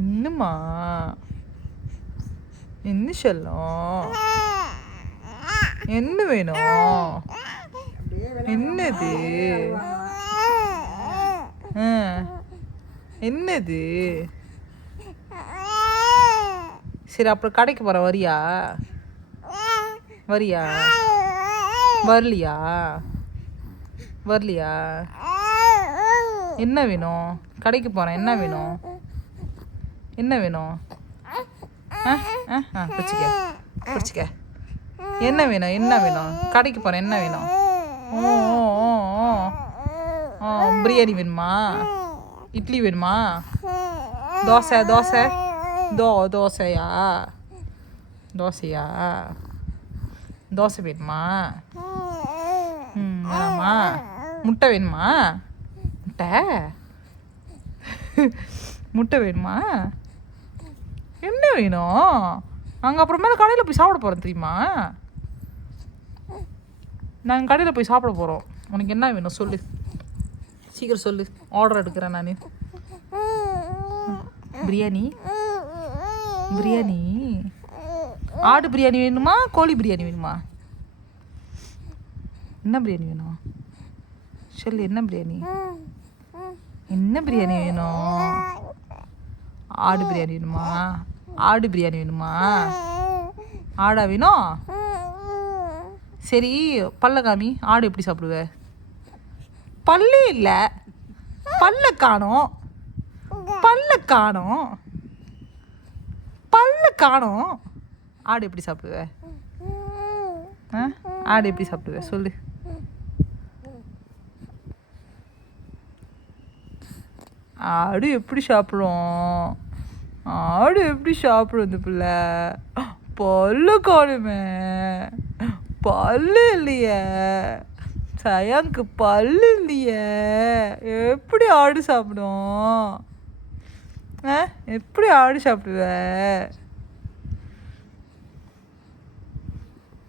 இன்னுமா என்ன செல்லம்? என்ன வேணும்? என்னது? என்னது? சரி அப்புறம் கடைக்கு போகிற வரியா? வரியா? வரலையா? வரலையா? என்ன வேணும்? கடைக்கு போகிறேன், என்ன வேணும்? என்ன வேணும்? பிடிச்சிக்க பிடிச்சிக்க. என்ன வேணும்? என்ன வேணும்? கடைக்கு போகிறேன், என்ன வேணும்? ஓ ஓ ஓ ஓ பிரியாணி வேணுமா? இட்லி வேணுமா? தோசை தோசை தோசையா? தோசையா? தோசை வேணுமா? வேணாமா? முட்டை வேணுமா? முட்டை முட்டை வேணுமா? என்ன வேணும்? நாங்கள் அப்புறமேல கடையில் போய் சாப்பிட போகிறோம் தெரியுமா? நாங்கள் கடையில் போய் சாப்பிட போகிறோம். உனக்கு என்ன வேணும் சொல்லு, சீக்கிரம் சொல்லு. ஆர்டர் எடுக்கிறேன் நான். பிரியாணி பிரியாணி ஆடு பிரியாணி வேணுமா? கோழி பிரியாணி வேணுமா? என்ன பிரியாணி வேணும் சொல்லு. என்ன பிரியாணி? என்ன பிரியாணி வேணும்? ஆடு பிரியாணி வேணுமா? ஆடு பிரியாணி வேணுமா? ஆடா வேணும்? சரி பல்ல காமி. ஆடு எப்படி சாப்பிடுவ? பல்லே இல்லை, பல்ல காணோம், பல்ல காணோம், பல்ல காணோம். ஆடு எப்படி சாப்பிடுவ? ஆடு எப்படி சாப்பிடுவ சொல்லு. ஆடு எப்படி சாப்பிடும்? ஆடு எப்படி சாப்பிடும் இந்த பிள்ளை? பல்லு காணுமே, பல்லு இல்லையே சயாங்க்கு, பல்லு இல்லையே. எப்படி ஆடு சாப்பிடும்? எப்படி ஆடு சாப்பிடுவ?